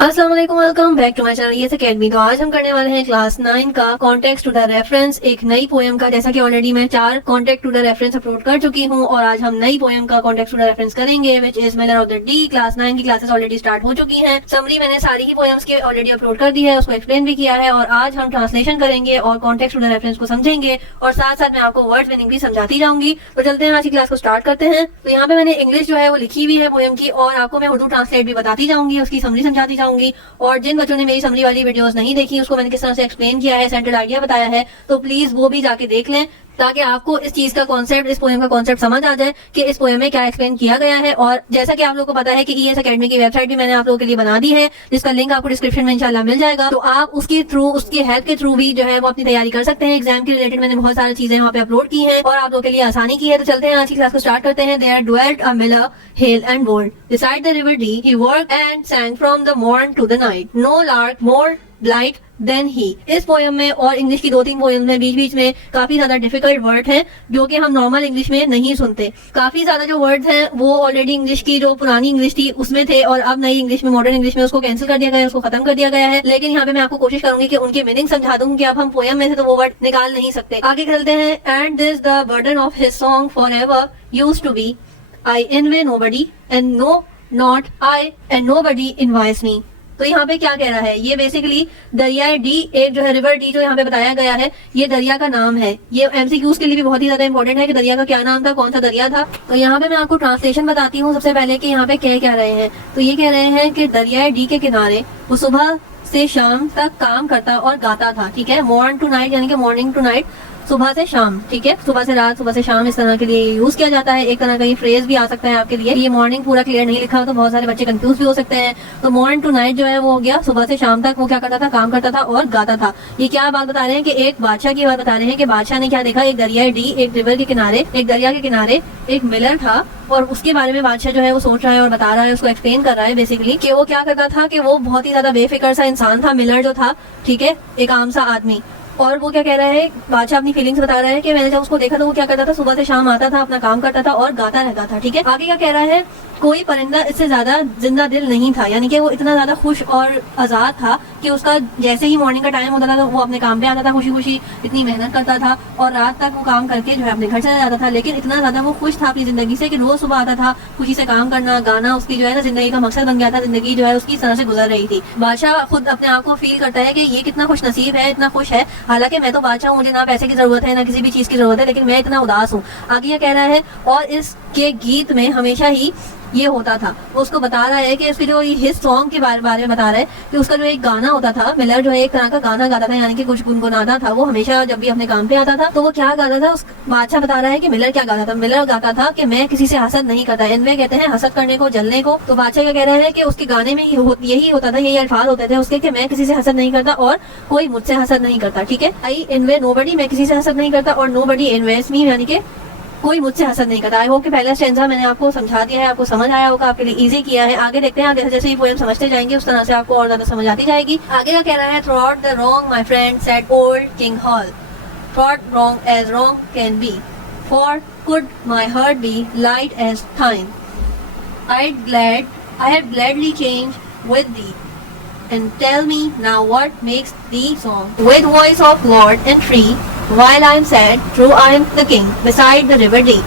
अस्सलाम वालेकुम, welcome back to my channel Yes Academy. तो आज हम करने वाले हैं क्लास 9 का कॉन्टेक्स्ट टू द रेफरेंस, एक नई पोएम का। जैसा कि ऑलरेडी मैं 4 contact to the reference upload कर चुकी हूं और आज हम नई पोएम का कॉन्टेक्स्ट टू द रेफरेंस करेंगे, which is Miller of the D. Class 9 की क्लासेस ऑलरेडी स्टार्ट हो चुकी हैं। समरी मैंने सारी ही पोएम्स की ऑलरेडी अपलोड कर दी है, उसको एक्सप्लेन भी किया है और आज हम ट्रांसलेशन करेंगे और कॉन्टेक्स्ट टू द रेफरेंस को समझेंगे और साथ साथ मैं आपको वर्ड मीनिंग भी समझाती जाऊंगी। तो चलते हैं आज की क्लास को स्टार्ट करते हैं। तो यहाँ पे मैंने इंग्लिश जो है वो लिखी हुई है पोएम की और आपको मैं उर्दू ट्रांसलेट भी बताती जाऊंगी, उसकी समरी समझाती जाऊंगी। और जिन बच्चों ने मेरी समरी वाली वीडियोस नहीं देखी, उसको मैंने किस तरह से एक्सप्लेन किया है, सेंट्रल आइडिया बताया है, तो प्लीज वो भी जाके देख लें ताकि आपको इस चीज का कॉन्सेप्ट, इस पोएम का कॉन्सेप्ट समझ आ जाए कि इस पोएम में क्या एक्सप्लेन किया गया है। और जैसा कि आप लोगों को पता है कि ईएस अकेडमी की वेबसाइट भी मैंने आप लोगों के लिए बना दी है, जिसका लिंक आपको डिस्क्रिप्शन में इंशाल्लाह मिल जाएगा। तो आप उसके थ्रू, उसकी हेल्प के थ्रू भी जो है वो अपनी तैयारी कर सकते हैं। एग्जाम के रिलेटेड मैंने बहुत सारी चीजें वहाँ पे अपलोड की हैं और आप लोगों के लिए आसानी की है। तो चलते हैं आज की क्लास को स्टार्ट करते हैं। There dwelt a miller hale and bold beside the river Dee. He worked and sang from the morn to the night. No lark more light than he. इस पोएम में और इंग्लिश की 2-3 poem में बीच बीच में काफी ज्यादा डिफिकल्ट वर्ड हैं जो कि हम नॉर्मल इंग्लिश में नहीं सुनते। काफी ज्यादा जो वर्ड्स हैं वो ऑलरेडी इंग्लिश की जो पुरानी इंग्लिश थी उसमें थे और अब नई इंग्लिश में, मॉडर्न इंग्लिश में उसको कैंसिल कर दिया गया है, उसको खत्म कर दिया गया है। लेकिन यहाँ पे मैं आपको कोशिश करूंगी कि उनकी मीनिंग समझा दूं कि अब हम पोएम में से तो वो वर्ड निकाल नहीं सकते। आगे चलते हैं। And this the burden of his song for ever used to be I envy nobody and no not I and nobody envies me. तो यहाँ पे क्या कह रहा है, ये बेसिकली दरिया डी, एक जो है रिवर डी जो यहाँ पे बताया गया है, ये दरिया का नाम है। ये एमसीक्यूज के लिए भी बहुत ही ज्यादा इंपॉर्टेंट है कि दरिया का क्या नाम था, कौन सा दरिया था। तो यहाँ पे मैं आपको ट्रांसलेशन बताती हूँ सबसे पहले कि यहाँ पे कह रहे हैं। तो ये कह रहे हैं कि दरिया डी के किनारे वो सुबह से शाम तक काम करता और गाता था। ठीक है, मॉर्न टू नाइट यानी कि मॉर्निंग टू नाइट, सुबह से शाम। ठीक है, सुबह से रात, सुबह से शाम, इस तरह के लिए यूज किया जाता है। एक तरह का ये फ्रेज भी आ सकता है आपके लिए। ये मॉर्निंग पूरा क्लियर नहीं लिखा तो बहुत सारे बच्चे कंफ्यूज भी हो सकते हैं। तो मॉर्निंग टू नाइट जो है वो हो गया, सुबह से शाम तक वो क्या करता था, काम करता था और गाता था। ये क्या बात बता रहे हैं कि एक बादशाह की बात बता रहे हैं कि बादशाह ने क्या देखा, एक दरिया डी, एक रिवर के किनारे, एक दरिया के किनारे एक मिलर था और उसके बारे में बादशाह जो है वो सोच रहा है और बता रहा है, उसको एक्सप्लेन कर रहा है बेसिकली कि वो क्या करता था कि वो बहुत ही ज्यादा बेफिक्र सा इंसान था, मिलर जो था। ठीक है, एक आम सा आदमी। और वो क्या कह रहा है, बादशाह अपनी फीलिंग्स बता रहा है कि मैंने जब उसको देखा तो वो क्या करता था, सुबह से शाम आता था, अपना काम करता था और गाता रहता था। ठीक है, आगे क्या कह रहा है, कोई परिंदा इससे ज्यादा जिंदा दिल नहीं था, यानी कि वो इतना ज्यादा खुश और आजाद था कि उसका जैसे ही मॉर्निंग का टाइम होता था तो वो अपने काम पे आता था खुशी खुशी, इतनी मेहनत करता था और रात तक वो काम करके जो है अपने घर चला जाता था। लेकिन इतना ज्यादा वो खुश था अपनी जिंदगी से कि रोज सुबह आता था, खुशी से काम करना, गाना उसकी जो है ना जिंदगी का मकसद बन गया था। जिंदगी जो है उसकी इस तरह से गुजर रही थी। बादशाह खुद अपने आप को फील करता है कि ये कितना खुश नसीब है, इतना खुश है, हालांकि मैं तो बादशाह हूँ, मुझे ना पैसे की जरूरत है ना किसी भी चीज की जरूरत है, लेकिन मैं इतना उदास हूँ। आगे ये कह रहा है, और इसके गीत में हमेशा ही ये होता था। वो उसको बता रहा है कि उसके जो हिट सॉन्ग के बारे में बता रहा है कि उसका जो एक गाना होता था, मिलर जो है एक तरह का गाना गाता था, यानी कि कुछ गुनगुनाता था वो हमेशा जब भी अपने काम पे आता था। तो वो क्या गाता था, उस बादशाह बता रहा है कि मिलर क्या गाता था। मिलर गाता था कि मैं किसी से हसद नहीं करता। इनमें कहते हैं हसद करने को, जलने को। तो बादशाह क्या कह रहा है कि उसके गाने में यही होता था, यही अल्फाज होते थे उसके कि मैं किसी से हसद नहीं करता और कोई मुझसे हसद नहीं करता। ठीक है, आई इनवे नोबडी, मैं किसी से हसद नहीं करता, और नोबडी इन्वेस्ट मी, यानी कि कोई मुझसे हसद नहीं करता। आई होप कि पहला स्टेंजा मैंने आपको समझा दिया है, आपको समझ आया होगा, आपके लिए इजी किया है। आगे देखते हैं, जैसे जैसे ये पोएम समझते जाएंगे उस तरह से आपको और ज्यादा समझ आती जाएगी। आगे का कह रहा है, thou art the wrong my friend said old King Hal, थॉट wrong as wrong can be, for could my heart be light as thine, I have gladly change with thee, and tell me now what makes thee song with voice of lord and free, while I am sad, true I am the king beside the river Dee.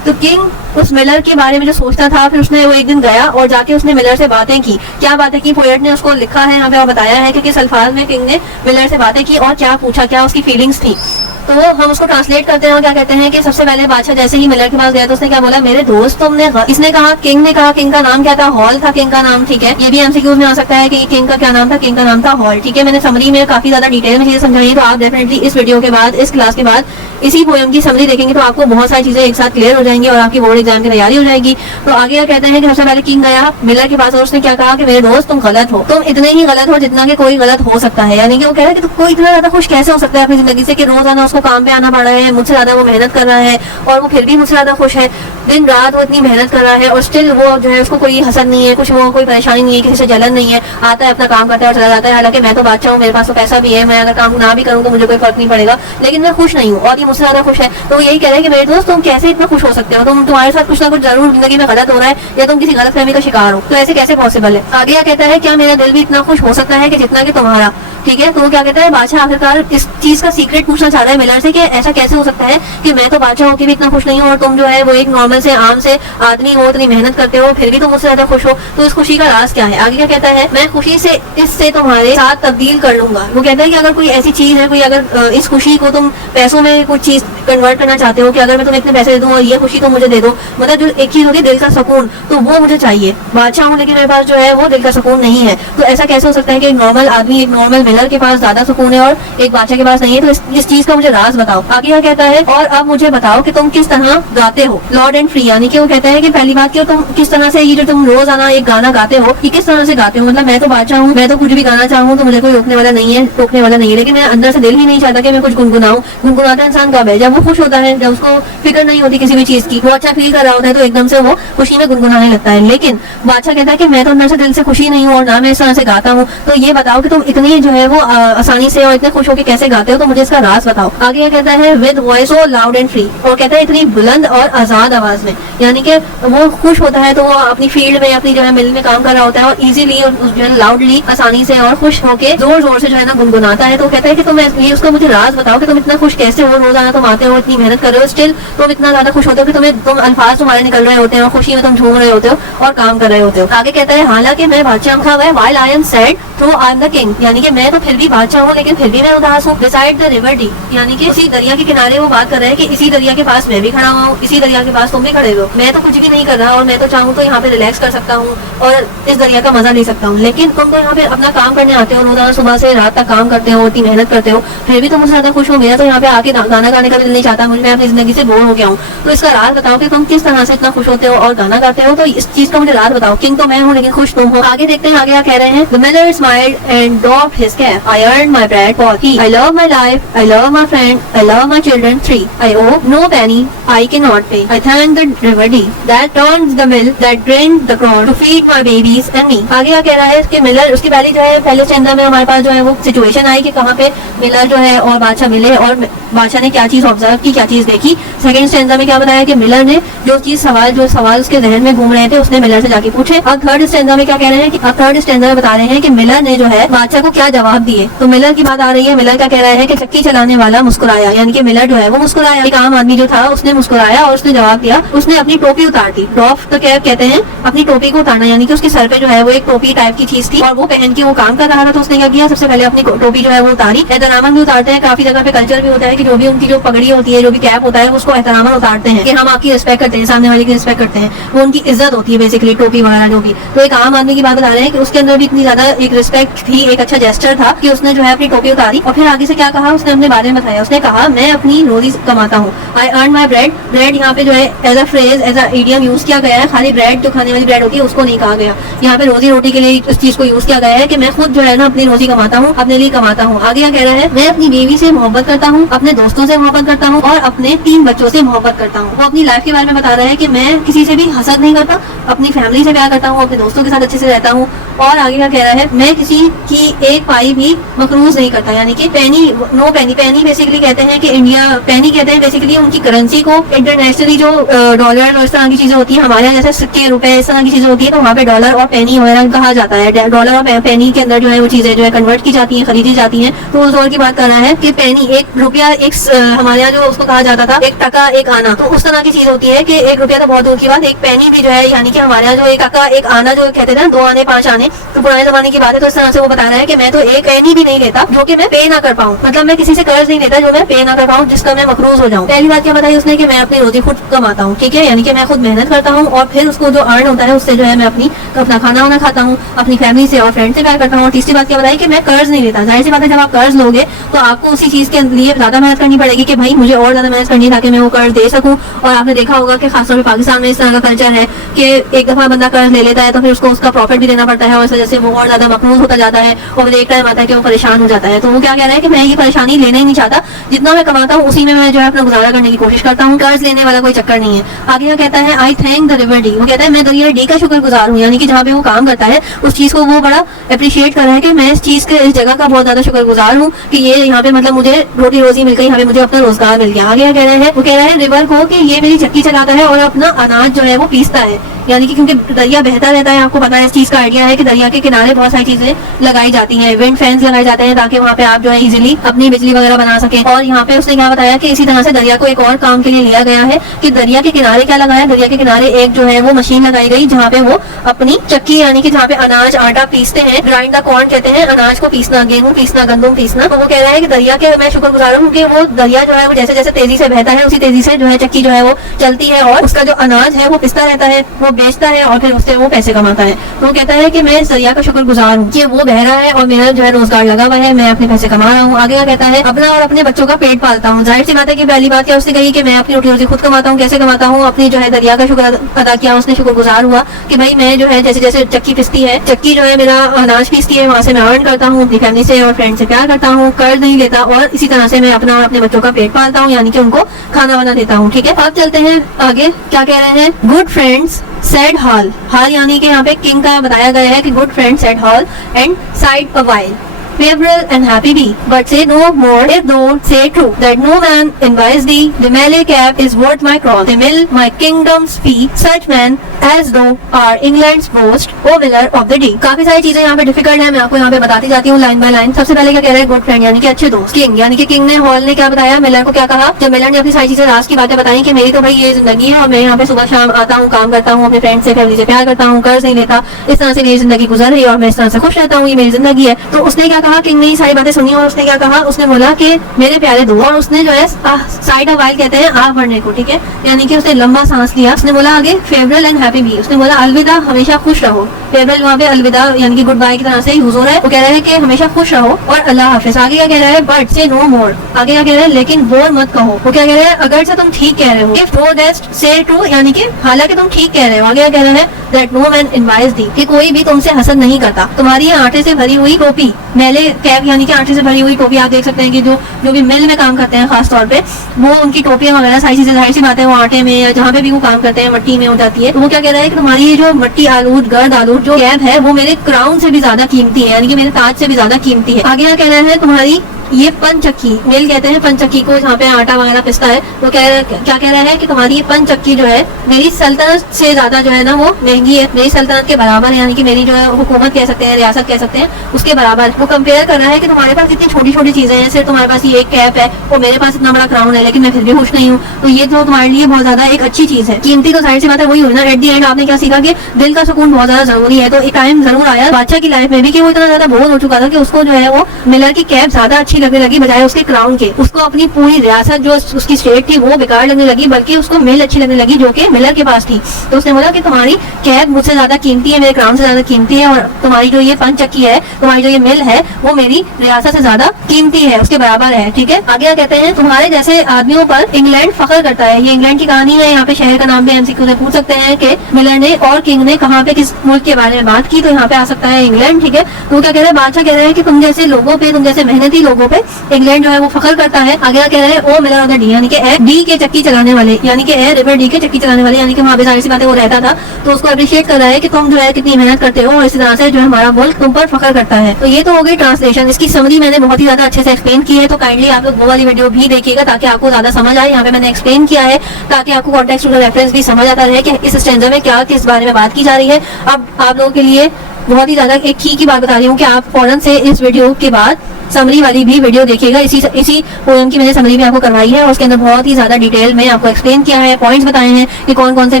तो king उस Miller के बारे में जो सोचता था, फिर उसने वो एक दिन गया और जाके उसने मिलर से बातें की। क्या बातें की, पोएट ने उसको लिखा है यहाँ पे और बताया है कि किस अल्फाज में किंग ने मिलर से बातें की और क्या पूछा, क्या उसकी फीलिंग्स थी। तो हम उसको ट्रांसलेट करते हैं और क्या कहते हैं कि सबसे पहले बादशाह जैसे ही मिलर के पास गया तो उसने क्या बोला, मेरे दोस्त तुमने, इसने कहा, किंग ने कहा, किंग का नाम क्या था, हॉल था किंग का नाम। ठीक है, ये भी एमसीक्यूज में आ सकता है कि किंग का क्या नाम था, किंग का नाम था हॉल। ठीक है, मैंने समरी में काफी ज्यादा डिटेल में चीजें समझाई है, तो आप डेफिनेटली इस वीडियो के बाद, इस क्लास के बाद इसी पोएम की समरी देखेंगे तो आपको बहुत सारी चीजें एक साथ क्लियर हो जाएंगी और आपकी बोर्ड एग्जाम की तैयारी हो जाएगी। तो आगे कहते हैं कि सबसे पहले किंग गया मिलर के पास और उसने क्या कहा कि मेरे दोस्त तुम गलत हो, तुम इतने ही गलत हो जितना कि कोई गलत हो सकता है। यानी कि वो कह रहा है कि कोई इतना ज्यादा खुश कैसे हो सकता है अपनी जिंदगी से कि रोजाना उसको काम पे आना पड़ रहा है, मुझसे ज्यादा वो मेहनत कर रहा है और वो फिर भी मुझसे ज्यादा खुश है। दिन रात वो इतनी मेहनत कर रहा है और स्टिल वो जो है उसको कोई हसद नहीं है, कुछ वो कोई परेशानी नहीं है, किसी से जलन नहीं है, आता है अपना काम करता है और चला जाता है। हालांकि मैं तो बादशाह हूँ, मेरे पास तो पैसा भी है, मैं अगर काम ना भी करूँ तो मुझे कोई फर्क नहीं पड़ेगा, लेकिन मैं खुश नहीं हूँ और ये मुझसे ज्यादा खुश है। तो वो यही कह रहे हैं कि मेरे दोस्त तुम कैसे इतना खुश हो सकते हो, तुम्हारे साथ कुछ ना कुछ जरूर जिंदगी में गलत हो रहा है या तुम किसी गलतफहमी का शिकार हो, तो ऐसे कैसे पॉसिबल है। आगे क्या कहता है, क्या मेरा दिल भी इतना खुश हो सकता है कि जितना कि तुम्हारा। ठीक है, तो वो क्या कहता है, बादशाह आखिरकार इस चीज का सीक्रेट पूछना चाह रहा है मिलर से कि ऐसा कैसे हो सकता है कि मैं तो बादशाह होकर भी इतना खुश नहीं हूँ और तुम जो है वो एक नॉर्मल से आम से आदमी हो, इतनी मेहनत करते हो, फिर भी तुम मुझसे ज्यादा खुश हो। तो इस खुशी का राज क्या है। आगे क्या कहता है, मैं खुशी से इससे तुम्हारे साथ तब्दील कर लूंगा। वो कहता है कि अगर कोई ऐसी चीज है, कोई अगर इस खुशी को तुम पैसों में कुछ चीज कन्वर्ट करना चाहते हो कि अगर मैं तुम्हें इतने पैसे दे दूं और ये खुशी तुम मुझे दे दो, मतलब जो एक चीज होगी दिल का सुकून, तो वो मुझे चाहिए। बादशाह हूँ लेकिन मेरे पास जो है वो दिल का सुकून नहीं है। तो ऐसा कैसे हो सकता है कि एक नॉर्मल आदमी, एक नॉर्मल मिलर के पास ज्यादा सुकून है और एक बादशाह के पास नहीं है। तो इस चीज का मुझे राज बताओ। आगे क्या कहता है, और अब मुझे बताओ कि तुम किस तरह गाते हो लॉर्ड एंड फ्री। यानी कि वो कहता है कि पहली बात कि तुम किस तरह से ये जो तुम रोजाना एक गाना गाते हो, ये किस तरह से गाते हो। मतलब मैं तो बादशाह हूँ, मैं तो कुछ भी गाना चाहूँ तो मुझे कोई रोकने वाला नहीं है, लेकिन मेरे अंदर से दिल ही नहीं चाहता कि मैं कुछ गुनगुनाऊं। गुनगुनाता इंसान कब है, जब वो खुश होता है, जब उसको फिक्र नहीं होती किसी भी चीज की, वो अच्छा फील कर रहा होता है तो एकदम से वो खुशी में गुनगुनाने लगता है। लेकिन बादशाह कहता है कि मैं तो अंदर से दिल से खुशी नहीं हूँ और ना मैं इस तरह से गाता हूँ। तो ये बताओ कि तुम इतनी जो है वो आसानी से और इतने खुश होकर कैसे गाते हो, तो मुझे इसका राज बताओ। आगे क्या कहता है, with voice so loud and free. और कहता है इतनी बुलंद और आजाद आवाज में, यानी कि वो खुश होता है तो वो अपनी फील्ड में, अपनी जो है मिल में काम कर रहा होता है और इजीली और जो है लाउडली, आसानी से और खुश होके जोर जोर से जो है ना गुनगुनाता है। तो कहता है कि तुम ये उसको मुझे राज बताओ कि तुम इतना खुश कैसे हो, रोजाना तुम आते हो, इतनी मेहनत कर रहे हो, स्टिल तुम इतना ज्यादा खुश होते हो कि तुम अल्फाज तुम्हारे निकल रहे होते हैं और खुशी में तुम झूम रहे होते हो और काम कर रहे होते हो। आगे कहता है, हालांकि मैं बादशाह था वह while I am sad though I am the king. यानी कि मैं तो फिर भी बादशाह हूँ लेकिन फिर भी मैं उदास हूँ। बिसाइड द रिवर डी, यानी कि इसी दरिया के किनारे वो बात कर रहे हैं कि इसी दरिया के पास मैं भी खड़ा हुआ हूँ, इसी दरिया के पास तुम भी खड़े हो। मैं तो कुछ भी नहीं कर रहा और मैं तो चाहूँ तो यहाँ पे रिलैक्स कर सकता हूँ और इस दरिया का मजा ले सकता हूँ, लेकिन तुम तो यहाँ पे अपना काम करने आते हो, रोजाना सुबह से रात तक काम करते हो, इतनी मेहनत करते हो, फिर भी तुम मुझसे ज्यादा खुश हो। मेरा तो यहाँ पे आके गाना गाने का भी दिल नहीं चाहता, मुझे मैं अपनी जिंदगी से बोर हो गया हूँ। तो इसका राज बताओ कि तुम किस तरह से इतना खुश होते हो और गाना गाते हो, तो इस चीज का मुझे राज बताओ। किंग तो मैं हूँ लेकिन खुश तुम हो। आगे देखते हैं आगे क्या कह रहे हैं। The miller smiled and doffed his cap. I earned my bread for he. I love my life. I love my friend. I love my children. 3. I owe no penny. I cannot pay. I thank the river D that turns the mill that drained the crowd to feed my babies and me. आगे क्या कह रहा है कि Miller, उसकी पहली जो है पहले स्टैंजा में हमारे पास जो है वो सिचुएशन आई कि कहाँ पे मिलर जो है और बादशाह मिले और बादशाह ने क्या चीज ऑब्जर्व की, क्या चीज देखी। सेकंड स्टैंजा में क्या बताया कि मिलर ने जो सवाल उसके जहन में घूम रहे थे उसने मिलर से जाके पूछे। अब थर्ड स्टैंजा में क्या कह रहे हैं कि थर्ड स्टैंजा में बता रहे हैं कि मिलर ने जो है बादशाह को क्या जवाब दिए। तो मिलर की बात आ रही है। मिलर क्या कह रहा है कि चक्की चलाने वाला मुस्कुराया, यानी कि मिलर जो है वो मुस्कुराया। एक आम आदमी जो था उसने मुस्कुराया और उसने जवाब दिया, उसने अपनी टोपी उतार दी। डॉफ तो क्या कहते हैं, अपनी टोपी को उतारना, यानी कि उसके सर पे जो है वो एक टोपी टाइप की चीज थी और वो पहन के वो काम कर रहा था। तो उसने क्या किया, सबसे पहले अपनी टोपी जो है वो उतारी। एहतरामन भी उतारते हैं, काफी जगह पे कल्चर भी होता है कि जो भी उनकी जो पगड़ी होती है, जो भी कैप होता है, उसको एहतरामन उतारते हैं कि हम आपकी रिस्पेक्ट करते हैं, सामने वाले की रिस्पेक्ट करते हैं, वो उनकी इज्जत होती है बेसिकली, टोपी वगैरह जो भी। तो एक आम आदमी की बात बता रहे हैं कि उसके अंदर भी इतनी ज्यादा एक रिस्पेक्ट थी, एक अच्छा जेस्चर था कि उसने जो है अपनी टोपी उतारी। और फिर आगे से क्या कहा, उसने अपने बारे में बताया। उसने कहा, मैं अपनी रोजी कमाता हूँ। I earn my bread. Bread यहाँ पे जो है as a phrase, as a idiom use किया गया है। खाली ब्रेड जो खाने वाली ब्रेड होती है उसको नहीं कहा गया, यहाँ पे रोजी रोटी के लिए इस चीज को यूज किया गया है कि मैं खुद जो है ना अपनी रोजी कमाता हूँ, अपने लिए कमाता हूँ। आगे क्या कह रहा है, मैं अपनी बीवी से मोहब्बत करता हूँ, अपने दोस्तों से मोहब्बत करता हूँ और अपने 3 बच्चों से मोहब्बत करता हूँ। वो अपनी लाइफ के बारे में बता रहा है कि मैं किसी से भी हसद नहीं करता, अपनी फैमिली से प्यार करता हूँ, अपने दोस्तों के साथ अच्छे से रहता हूँ। और आगे क्या कह रहा है, मैं किसी की एक पाई भी मकरूज नहीं करता, यानी कि पेनी, नो पेनी। पेनी बेसिकली कहते हैं कि इंडिया, पेनी कहते हैं बेसिकली उनकी करेंसी को। इंटरनेशनली जो डॉलर और इस तरह की चीजें होती है, हमारे यहाँ जैसे सिक्के, रुपए, इस तरह की चीजें होती है, तो वहाँ पे डॉलर और पेनी वगैरह कहा जाता है। डॉलर और पेनी के अंदर जो है वो चीजें जो है कन्वर्ट की जाती है, खरीदी जाती है। तो उस दौर की बात कर रहा है कि पेनी, एक रुपया, एक हमारे यहाँ जो उसको कहा जाता था एक टका, एक आना। तो उस तरह की चीज होती है कि एक रुपया तो बहुत दूर की बात, एक पेनी भी जो है, यानी कि हमारे यहाँ जो एक टका, एक आना जो कहते थे ना, 2 आने 5 आने, तो पुराने जमाने की बात है। तो इस तरह से वो बता रहा है कि मैं तो एक पेनी भी नहीं लेता जो कि मैं पे ना कर पाऊँ, मतलब मैं किसी से कर्ज नहीं लेता जो मैं पे ना कर पाऊँ, जिसका मैं मकरूज हो जाऊँ। पहली बात क्या बताई उसने कि मैं अपनी रोजी खुद कमाता हूँ, ठीक है, यानी कि मैं खुद मेहनत करता हूँ और फिर उसको जो अर्न होता है उससे जो है मैं अपना खाना वाना खाता हूँ, अपनी फैमिली से और फ्रेंड से प्यार करता हूँ। और तीसरी बात क्या बताई कि मैं कर्ज नहीं लेता। जाहिर सी बात है, जब आप कर्ज लोगे तो आपको उसी चीज के लिए ज्यादा मेहनत करनी पड़ेगी कि भाई मुझे और ज्यादा मेहनत करनी है ताकि मैं वो कर्ज दे सकूं। और आपने देखा होगा कि खासतौर पर पाकिस्तान में इस तरह का कल्चर है कि एक दफा बंदा कर्ज ले लेता है तो फिर उसको उसका प्रॉफिट भी देना पड़ता है और इस वजह से वो और ज्यादा मकरूज होता जाता है और फिर एक टाइम आता है कि वो परेशान हो जाता है। तो वो क्या कह रहा है कि मैं ये परेशानी लेना ही नहीं चाहता, जितना मैं कमाता हूँ उसी में मैं जो है अपना गुजारा करने की कोशिश करता हूँ, कर्ज लेने वाला कोई चक्कर नहीं है। आगे क्या कहता है, आई थैंक द रिवर डी, वो कहता है मैं दरिया डी का शुक्रगुजार हूँ, यानी कि जहाँ पे वो काम करता है उस चीज को वो बड़ा अप्रिशिएट कर रहा है कि मैं इस चीज के, इस जगह का बहुत ज्यादा शुक्रगुजार हूँ कि ये यहाँ पे मतलब मुझे रोटी रोजी मिल गई, यहाँ पे मुझे अपना रोजगार मिल गया। आगे क्या कह रहे हैं, वो कह रहा है रिवर को कि ये मेरी चक्की चलाता है और अपना अनाज जो है वो पीसता है, यानी कि क्योंकि दरिया बहता रहता है, आपको पता है इस चीज का आइडिया है कि दरिया के किनारे बहुत सारी चीजें लगाई जाती हैं, विंड फैंस लगाए जाते हैं ताकि वहाँ पे आप जो है इजीली अपनी बिजली वगैरह बना सके। और यहाँ पे उसने क्या बताया कि इसी तरह से दरिया को एक और काम के लिए लिया गया है कि दरिया के किनारे क्या लगाया, दरिया के किनारे एक जो है वो मशीन लगाई गई जहाँ पे वो अपनी चक्की, यानी कि जहाँ पे अनाज आटा पीसते हैं, ग्राइंड द कॉर्न कहते हैं, अनाज को पीसना, गेहूं पीसना, गंदम पीसना। तो वो कह रहा है कि दरिया के मैं शुक्रगुजार हूँ कि वो दरिया जो है वो जैसे जैसे तेजी से बहता है उसी तेजी से जो है चक्की जो है वो चलती है और उसका जो अनाज है वो पिसता रहता है, वो बेचता है और फिर उससे वो पैसे कमाता है। तो वो कहता है कि मैं इस दरिया का शुक्रगुजार हूँ कि वो बह रहा है और मेरा जो है रोजगार लगा हुआ है, मैं अपने पैसे कमा रहा हूँ। आगे क्या कहता है, अपना और अपने बच्चों का पेट पालता हूँ। जाहिर सी बात है कि पहली बात क्या उसने कही कि मैं अपनी रोटी रोजी खुद कमाता हूँ, कैसे कमाता हूँ, अपनी जो है दरिया का शुक्र अदा किया, उसने शुक्रगुजार हुआ कि भाई मैं जो है जैसे जैसे चक्की पिसती है, चक्की जो है मेरा अनाज पीसती है, वहाँ से मैं अर्न करता हूँ, अपनी फैमिली से और फ्रेंड से प्यार करता हूँ, कर्ज नहीं लेता और इसी तरह से मैं अपना और अपने बच्चों का पेट पालता हूँ, यानी कि उनको खाना वाना देता हूँ। ठीक है, अब चलते हैं आगे। क्या कह रहे हैं, गुड फ्रेंड्स सेड हॉल, हाल यानी कि यहाँ पे किंग का बताया गया है कि good friend said hall and side a while favorable and happy be, but say no more if thou say true, that no man envies thee, the Malay cap is worth my cross, the mill my kingdom's fee, such man as thou are England's boast, O miller of the day। काफी सारी चीजें यहाँ पे difficult है, मैं आपको यहाँ पे बताती जाती हूँ लाइन बाय लाइन। सबसे पहले क्या कह रहा है, गुड फ्रेंड यानी कि अच्छे दोस्त, किंग यानी कि किंग ने, हॉल ने क्या बताया, मिलर को क्या कहा, जब मिलर ने अपनी सारी चीजें लास्ट की बातें बताई कि मेरी तो भाई ये जिंदगी है और मैं यहाँ पे सुबह शाम आता हूँ, काम करता हूँ, अपने फ्रेंड से फैमिली से प्यार करता हूँ, कर्ज नहीं लेता, इस तरह से मेरी जिंदगी गुजर रही है और मैं इस तरह से खुश रहता हूँ, ये मेरी जिंदगी है। तो उसने क्या कहा, किंग ने सारी बातें सुनी और उसने क्या कहा, उसने बोला कि मेरे प्यारे दो, और उसने जो है साइड ऑफ वाइल कहते हैं आग बढ़ने को, ठीक है, यानी कि उसने लंबा सांस लिया। उसने बोला आगे फेवरल एंड हैप्पी बी, उसने बोला अलविदा, हमेशा खुश रहो। फेवरल वहाँ पे अलविदा यानी कि गुड बाय की तरह से यूज हो रहा है। वो कह रहा है कि हमेशा खुश रहो और अल्लाह हाफिज। आगे क्या कह रहा है, बट से नो मोर, आगे क्या कह रहा है, लेकिन बोर मत कहो। वो क्या कह रहा है, अगर से तुम ठीक कह रहे हो, इफ दो डेस्ट से ट्रू, यानी कि हालांकि तुम ठीक कह रहे हो। आगे क्या कह रहा है, दैट नो मैन इनवाइज दी, कि कोई भी तुमसे हसद नहीं करता। तुम्हारी ये आटे से भरी हुई टोपी, मैले कैप यानी कि आटे से भरी हुई टोपी, आप देख सकते हैं कि जो भी मिल में काम करते हैं खास तौर पे, वो उनकी टोपियां वगैरह सारी चीजें, जाहिर सी बात है वो आटे में या जहाँ पे भी वो काम करते हैं मट्टी में हो जाती है। तो वो क्या कह रहा है कि तुम्हारी ये जो मट्टी आलूद गर्द आलूद जो कैप है वो मेरे क्राउन से भी ज्यादा कीमती है, यानी कि मेरे ताज से भी ज्यादा कीमती है। आगे क्या कह रहा है, तुम्हारी ये पंचक्की, मेल कहते हैं पंचक्की को जहाँ पे आटा वगैरह पिसता है, वो क्या कह रहा है कि तुम्हारी ये पंचक्की जो है मेरी सल्तनत से ज्यादा जो है ना वो महंगी है, मेरी सल्तनत के बराबर है, यानी कि मेरी जो है हुकूमत कह सकते हैं, रियासत कह सकते हैं, उसके बराबर। वो कंपेयर कर रहा है कि तुम्हारे पास इतनी छोटी छोटी चीजें हैं, सिर्फ तुम्हारे पास ये एक कैप है और मेरे पास इतना बड़ा क्राउन है, लेकिन मैं फिर भी खुश नहीं हूँ। तो ये तो तुम्हारे लिए बहुत ज्यादा एक अच्छी चीज है, कीमती तो जाहिर सी बात है वही हुई ना। एट दी एंड आपने क्या सीखा कि दिल का सुकून बहुत ज्यादा जरूरी है। तो एक टाइम जरूर आया बादशाह की लाइफ में भी कि वो इतना ज्यादा बोर हो चुका था कि उसको जो है वो मिलर की कैप ज्यादा अच्छी लगने लगी बजाय उसके क्राउन के। उसको अपनी पूरी रियासत जो उसकी स्टेट थी वो बेकार लगने लगी, बल्कि उसको मिल अच्छी लगने लगी जो कि मिलर के पास थी। तो उसने बोला कि तुम्हारी कैप मुझसे ज्यादा कीमती है, मेरे क्राउन से ज्यादा कीमती है, और तुम्हारी जो ये पंचक्की है, तुम्हारी जो ये मिल है, वो मेरी रियासत से ज्यादा कीमती है, उसके बराबर है। ठीक है, आगे कहते हैं तुम्हारे जैसे आदमियों पर इंग्लैंड फख्र करता है। ये इंग्लैंड की कहानी है, यहाँ पे शहर का नाम भी एमसीक्यू से पूछ सकते हैं कि मिलर ने और किंग ने कहाँ पे किस मुल्क के बारे में बात की, तो यहाँ पे आ सकता है इंग्लैंड। ठीक है, तो क्या कह रहे हैं, बादशाह कह रहे हैं कि तुम जैसे लोगों पे, तुम जैसे मेहनती लोगों पे इंग्लैंड जो है वो फख्र करता है। आगे कह रहे हैं ओ मिलर ऑफ द डी, यानी कि डी के चक्की चलाने वाले, यानी कि रिवर डी के चक्की चलाने वाले, यानी कि वहाँ पे जाहिर सी बात है वो रहता था, तो उसको अप्रिशिएट कर रहा है कि तुम जो है कितनी मेहनत करते हो और इसी तरह से जो है हमारा मुल्क तुम पर फख्र करता है। तो ये तो हो गई ट्रांसलेशन, इसकी समरी मैंने बहुत ही ज्यादा अच्छे से एक्सप्लेन की है, तो काइंडली आप लोग वो वाली वीडियो भी देखिएगा ताकि आपको ज्यादा समझ आए। यहाँ पे मैंने एक्सप्लेन किया है ताकि आपको कॉन्टेक्स्ट टू द रेफरेंस भी समझ आता रहे कि इस स्टैंजा में क्या किस बारे में बात की जा रही है। अब आप लोगों के लिए बहुत ही ज्यादा एक की बात बता रही हूँ कि आप फौरन से इस वीडियो के बाद समरी वाली भी वीडियो देखिएगा। इसी पोएम की मैंने समरी भी आपको करवाई है और उसके अंदर बहुत ही ज्यादा डिटेल में आपको एक्सप्लेन किया है, पॉइंट्स बताए हैं कि कौन कौन से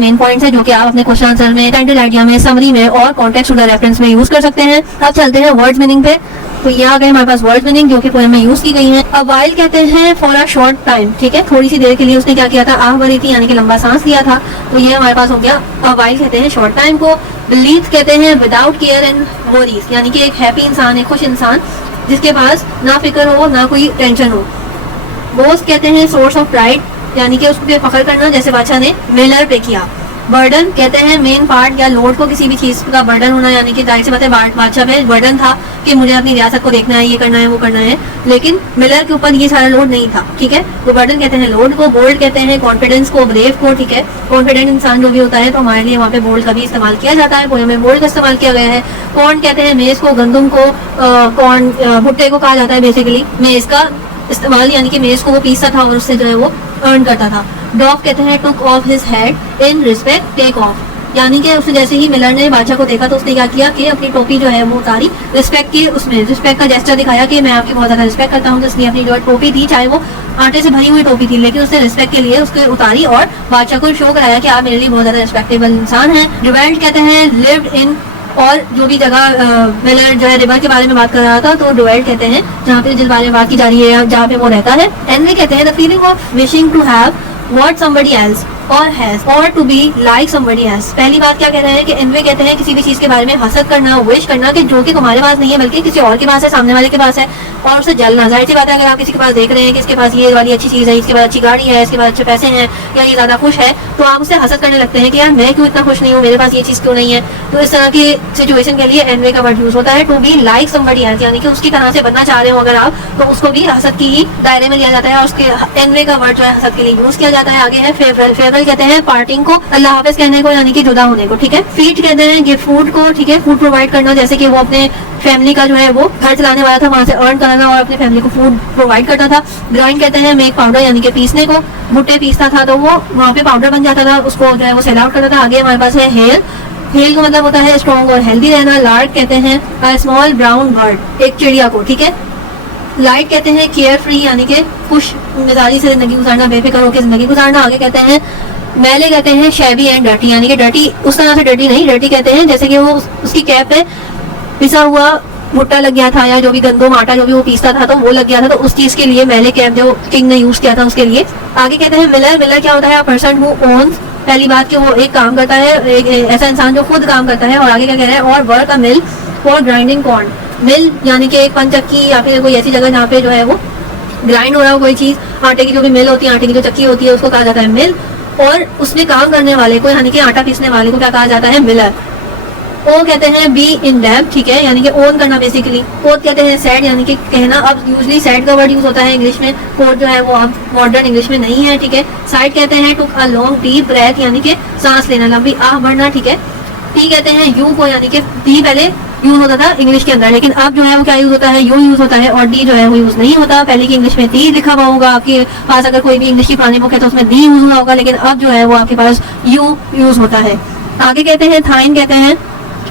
मेन पॉइंट्स हैं जो कि आप अपने क्वेश्चन आंसर में, टाइटल आइडिया में, समरी में और कॉन्टेक्स्ट टू द रेफरेंस में यूज कर सकते हैं। अब चलते हैं वर्ड्स मीनिंग पे। तो ये आ गए हमारे पास वर्ड मीनिंग जो कि पोएम में यूज की गई है। अब वाइल कहते हैं फॉर अ शॉर्ट टाइम, ठीक है, थोड़ी सी देर के लिए उसने क्या किया था, आह भरी थी, यानी कि लंबा सांस लिया था। तो ये हमारे पास हो गया। अब वाइल कहते हैं शॉर्ट टाइम को। बिलीव कहते हैं विदाउट केयर एंड वरीज, यानी कि एक हैप्पी इंसान, एक खुश इंसान जिसके पास ना फिक्र हो ना कोई टेंशन हो। बोस्ट कहते हैं सोर्स ऑफ प्राइड, यानी कि उसको फख्र करना, जैसे बादशाह ने मिलर पे किया। बर्डन कहते हैं मेन पार्ट या लोड को, किसी भी चीज का बर्डन होना, यानी कि जाहिर सी बात है बादशाह पे बर्डन था कि मुझे अपनी रियासत को देखना है, ये करना है, वो करना है, लेकिन मिलर के ऊपर ये सारा लोड नहीं था, ठीक है। तो बर्डन कहते हैं लोड को, बोल्ड कहते हैं कॉन्फिडेंस को, ब्रेव को, ठीक है। कॉन्फिडेंट इंसान जो भी होता है तो हमारे लिए वहाँ पे बोल्ड का भी इस्तेमाल किया जाता है, पोएम में बोल्ड का इस्तेमाल किया गया है। कॉर्न कहते हैं मेज को, गंदम को, कॉर्न भुट्टे को कहा जाता है बेसिकली। मेज का इस्तेमाल यानी कि मेज को वो पीसता था और उससे जो है वो अर्न करता था। डॉफ कहते हैं took off his head in respect take off, यानी कि उसने जैसे ही मिलर ने बादशाह को देखा तो उसने क्या किया कि अपनी टोपी जो है वो उतारी, रिस्पेक्ट की, उसमें रिस्पेक्ट का जेस्चर दिखाया कि मैं आपकी बहुत ज्यादा रिस्पेक्ट करता हूँ, तो इसलिए अपनी जो टोपी थी, चाहे वो आटे से भरी हुई टोपी थी, लेकिन उसने रिस्पेक्ट के लिए उसके उतारी और बादशाह को शो कराया कि आप मेरे लिए बहुत ज्यादा रिस्पेक्टेबल इंसान हैं। डिवेल्ट कहते हैं लिव्ड इन, और जो भी जगह मिलर जो है रिवर के बारे में बात कर रहा था तो डुवेल्ट कहते हैं जहाँ पे जिस बारे में बात की जा रही है, जहाँ पे वो रहता है। एनवी कहते हैं the feeling of wishing to have what somebody else और हैज और to be like somebody has. पहली बात क्या कह रहे हैं कि एनवी कहते हैं किसी भी चीज के बारे में हसद करना, विश करना कि जो कि तुम्हारे पास नहीं है बल्कि किसी और के पास है, सामने वाले के पास है, और उसे जलना। जाहिर सी बात है अगर आप किसी के पास देख रहे हैं कि इसके पास ये वाली अच्छी चीज है, इसके पास अच्छी गाड़ी है, इसके पास अच्छे पैसे हैं, या ये ज्यादा खुश है, तो आप उससे हसद करने लगते हैं कि यार मैं क्यों इतना खुश नहीं हूँ, मेरे पास ये चीज क्यों नहीं है। तो इस तरह की सिचुएशन के लिए एनवी का वर्ड यूज होता है। To be like somebody else, यानी कि उसकी तरह से बनना चाह रहे हो अगर आप, तो उसको भी हसद की ही दायरे में लिया जाता है और उसके एनवी का वर्ड जो है हसद के लिए यूज किया जाता है। आगे है फेवरल। फेवरल कहते हैं पार्टिंग को, अल्लाह हाफिज कहने को, यानी कि जुदा होने को, ठीक है। फीड कहते हैं गिव फूड को, ठीक है, फूड प्रोवाइड करना, जैसे कि वो अपने फैमिली का जो है वो घर चलाने वाला था, वहां से अर्न करना और अपने फैमिली को फूड प्रोवाइड करता था। ग्राइंड कहते हैं मेक पाउडर, यानी कि पीसने को, भुट्टे पीसता था तो वो वहाँ पे पाउडर बन जाता था, उसको जो है वो सेल आउट करता था। आगे हमारे पास है हेल। हेल का मतलब होता है स्ट्रॉन्ग और हेल्दी रहना। लार्क कहते हैं स्मॉल ब्राउन बर्ड, एक चिड़िया को, ठीक है। लाइट कहते हैं केयर फ्री, यानी कि खुश मिजाजी से जिंदगी गुजारना, बेफिक्र होकर जिंदगी गुजारना। आगे कहते हैं मैले कहते हैं शैबी एंड डर्टी, यानी कि डर्टी उस तरह से डर्टी नहीं, डर्टी कहते हैं जैसे कि वो उसकी कैप पे पिसा हुआ भुट्टा लग गया था या जो भी गंदम आटा जो भी वो पीसता था तो वो लग गया था, तो उस चीज के लिए मैले कैप जो किंग ने यूज किया था उसके लिए। आगे कहते हैं मिलर। मिलर क्या होता है? पर्सन हु ओन्स, पहली बात कि वो एक काम करता है, एक ऐसा इंसान जो खुद काम करता है। और आगे क्या कह रहे हैं? और work a mill for grinding corn. Mill यानी कि एक पंचक्की या फिर कोई ऐसी जगह जहाँ पे जो है वो ग्राइंड हो रहा हो कोई चीज, आटे की जो भी मिल होती है, आटे की जो चक्की होती है उसको कहा जाता है मिल। और उसमें काम करने वाले को यानी कि आटा पीसने वाले को क्या कहा जाता है? मिलर। ओ कहते हैं बी इन डेप, ठीक है, यानी कि ओन करना बेसिकली। कोट कहते हैं सैड, यानी कि कहना। अब यूजली सैड का वर्ड यूज होता है इंग्लिश में, कोट जो है वो अब मॉडर्न इंग्लिश में नहीं है, ठीक है। साइड कहते हैं टुक अ लॉन्ग डीप ब्रेथ, यानी कि सांस लेना, लंबी आह भरना, ठीक है। टी कहते हैं यू को, यानी कि टी पहले यूज होता था इंग्लिश के अंदर, लेकिन अब जो है वो क्या यूज होता है? यू यूज होता है, और डी जो है वो यूज नहीं होता। पहले की इंग्लिश में टी लिखा हुआ होगा, आपके पास अगर कोई भी इंग्लिश की पुरानी बुक है तो उसमें डी यूज हुआ होगा, लेकिन अब जो है वो आपके पास यू यूज होता है। आगे कहते हैं थाइन कहते हैं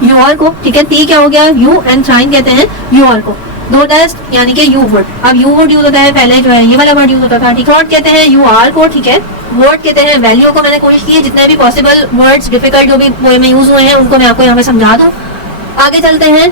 यूर को, ठीक है। टी क्या हो गया? यू, एंड थाइन कहते हैं यूर को। दो टेस्ट यानी कि यू वुड, अब यू वुड यूज होता है, पहले जो है ये वाला वर्ड यूज होता था, ठीक है। थॉट कहते हैं यू आर को, ठीक है। वर्ड कहते हैं वैल्यू को। मैंने कोशिश की है जितने भी पॉसिबल वर्ड्स डिफिकल्ट जो भी पोएम में यूज हुए हैं उनको मैं आपको यहाँ पे समझा दूं। आगे चलते हैं।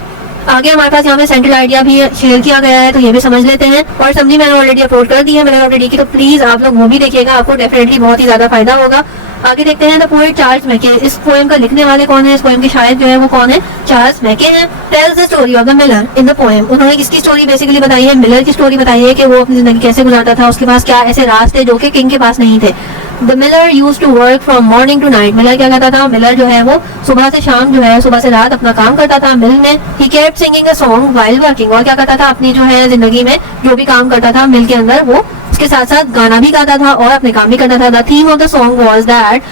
आगे हमारे पास यहाँ पे सेंट्रल आइडिया भी शेयर किया गया है, तो ये भी समझ लेते हैं। और समझी मैंने ऑलरेडी अपलोड कर दी है मैंने ऑलरेडी की, तो प्लीज आप लोग वो भी देखिएगा, आपको डेफिनेटली बहुत ही ज्यादा फायदा होगा। आगे देखते हैं द पोएट चार्ल्स मैके। इस पोएम का लिखने वाले कौन है? इस पोएम के शायद जो है वो कौन है? चार्ल्स मैके हैं। Tells the story of the Miller in the poem. उन्होंने किसकी स्टोरी बेसिकली बताई है? मिलर की स्टोरी बताई है कि वो अपनी जिंदगी कैसे गुजारता था, उसके पास क्या ऐसे राज थे जो कि किंग के पास नहीं थे। The miller used to work from morning to night. Miller क्या करता था? मिलर जो है वो सुबह से शाम जो है, सुबह से रात अपना काम करता था मिल में। He kept singing a song while working. और क्या करता था? अपनी जो है जिंदगी में जो भी काम करता था मिल के अंदर, वो उसके साथ साथ गाना भी गाता था और अपने काम भी करता था। The theme of the song was that,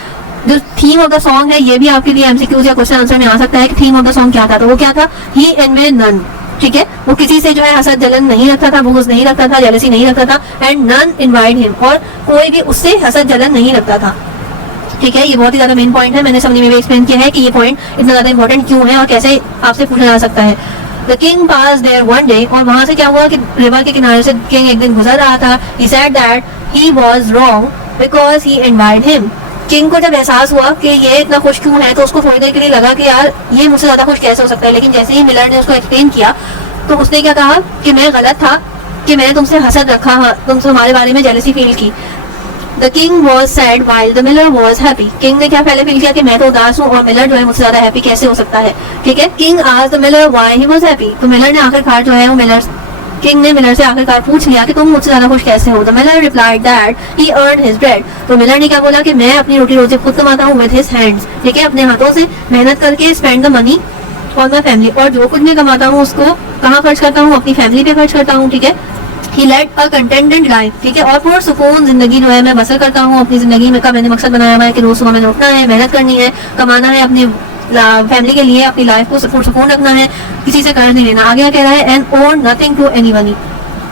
जो थीम ऑफ द सॉन्ग है ये भी आपके लिए एमसीक्यूज या क्वेश्चन आंसर में आ सकता है कि थीम ऑफ द सॉन्ग क्या था, तो वो क्या था? ही एनवे नन, ठीक है। वो किसी से जो है हसद जलन नहीं रखता था, बुग़्ज़ नहीं रखता था, जेलसी नहीं रखता था। एंड नन इनवाइट हिम, और कोई भी उससे हसद जलन नहीं रखता था, ठीक है। ये बहुत ही ज्यादा मेन पॉइंट है, मैंने समझने में भी एक्सप्लेन किया है कि ये पॉइंट इतना ज्यादा इंपॉर्टेंट क्यों है और कैसे आपसे पूछा जा सकता है। The king passed there one day, और वहां से क्या हुआ कि रिवर के किनारे से किंग एक दिन गुजर रहा था। He said that he was wrong because he invite him. King को जब एहसास हुआ कि ये इतना खुश क्यों है, तो उसको थोड़ी देर के लिए लगा कि यार ये मुझसे ज्यादा खुश कैसे हो सकता है। लेकिन जैसे ही मिलर ने उसको एक्सप्लेन किया तो उसने क्या कहा कि मैं गलत था, कि मैं तुमसे हसद रखा, तुमसे हमारे बारे में जेलसी फील की। The king was sad while the Miller was happy. King ने क्या पहले फील किया कि मैं तो उदास हूँ और मिलर जो है मुझसे ज्यादा हैप्पी कैसे हो सकता है, ठीक है। King asked the Miller why he was happy. तो मिलर ने आखिरकार जो है वो मिलर किंग ने मिलर से आखिरकार पूछ लिया कि तुम मुझसे ज्यादा खुश कैसे हो। तो Miller replied that he earn his bread. तो मिलर ने क्या बोला कि मैं अपनी रोटी रोजी खुद कमाता हूँ विद हिज हैंड्स, ठीक है, अपने हाथों से मेहनत करके, spend the money on my family, और जो कुछ मैं कमाता हूँ उसको कहाँ खर्च करता हूँ, अपनी फैमिली पे खर्च करता हूँ, ठीक है। He led a contented life, ठीक है, और पुरसुकून जिंदगी जो है मैं बसर करता हूँ अपनी जिंदगी में। का मैंने मकसद बनाया हुआ है कि रोज सुबह मैंने उठना है, मेहनत करनी है, कमाना है, अपनी फैमिली के लिए अपनी लाइफ को सुकून रखना है, किसी से कर्ज नहीं लेना। आगे कह रहा है and owe nothing to anyone,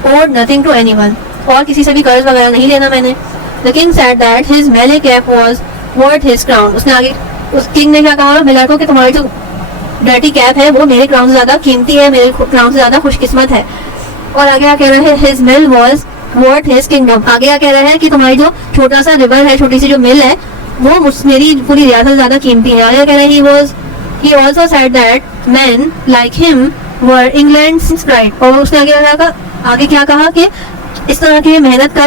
owe nothing to anyone, और किसी से भी कर्ज वगैरह नहीं लेना मैंने। The king said that his mealy cap was worth his crown. उसने आगे उस किंग ने क्या कहा मिलर को कि तुम्हारी जो डर्टी कैप है वो मेरे क्राउन से ज्यादा कीमती है, मेरे क्राउन से ज्यादा खुशकिस्मत है। और आगे क्या कह रहा है his mill was worth his kingdom. आगे क्या कह रहा है कि तुम्हारी जो छोटा सा रिवर है, छोटी सी जो मिल है, वो मेरी पूरी रियासत से ज्यादा कीमती है। आगे कह रहा है he also said that men like him were England's pride। और उसने आगे क्या कहा कि इस तरह के मेहनत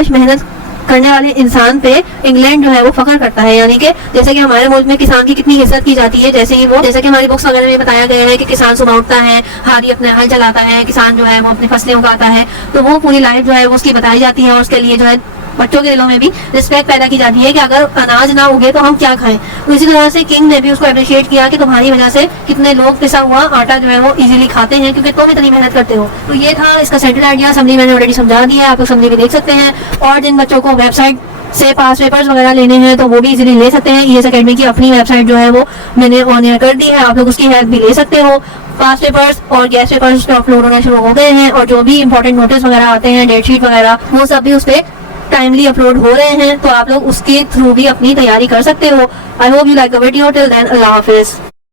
करने वाले इंसान पे इंग्लैंड जो है वो फख्र करता है। यानी कि जैसे कि हमारे मुल्क में किसान की कितनी इज्जत की जाती है, जैसे कि हमारी बुक्स वगैरह में बताया गया है कि किसान सुबह उठता है, हारी अपने हल चलाता है, किसान जो है वो अपनी फसलें उगाता है, तो वो पूरी लाइफ जो है वो उसकी बताई जाती है, और उसके लिए जो है बच्चों के दिलों में भी रिस्पेक्ट पैदा की जाती है कि अगर अनाज ना उगे तो हम क्या खाएं। तो इसी तरह से किंग ने भी उसको अप्रिशिएट किया कि तुम्हारी वजह से कितने लोग पिसा हुआ आटा जो है वो इजीली खाते हैं क्योंकि तुम इतनी मेहनत करते हो। तो ये था इसका सेंट्रल आइडिया। समरी मैंने ऑलरेडी समझा दिया है, आप लोग समरी भी देख सकते हैं। और जिन बच्चों को वेबसाइट से पास पेपर्स वगैरह लेने हैं तो वो भी इजीली ले सकते हैं। ईएस एकेडमी की अपनी वेबसाइट जो है वो मैंने ऑन एयर कर दी है, आप लोग उसकी हेल्प भी ले सकते हो। पास पेपर्स और गेस्ट पेपर्स अपलोड होना शुरू हो गए हैं, और जो भी इंपॉर्टेंट नोटिस वगैरह आते हैं, डेट शीट वगैरह, वो सब भी उस पर टाइमली अपलोड हो रहे हैं, तो आप लोग उसके थ्रू भी अपनी तैयारी कर सकते हो। I hope you like the video. Till then अल्लाह हाफिज।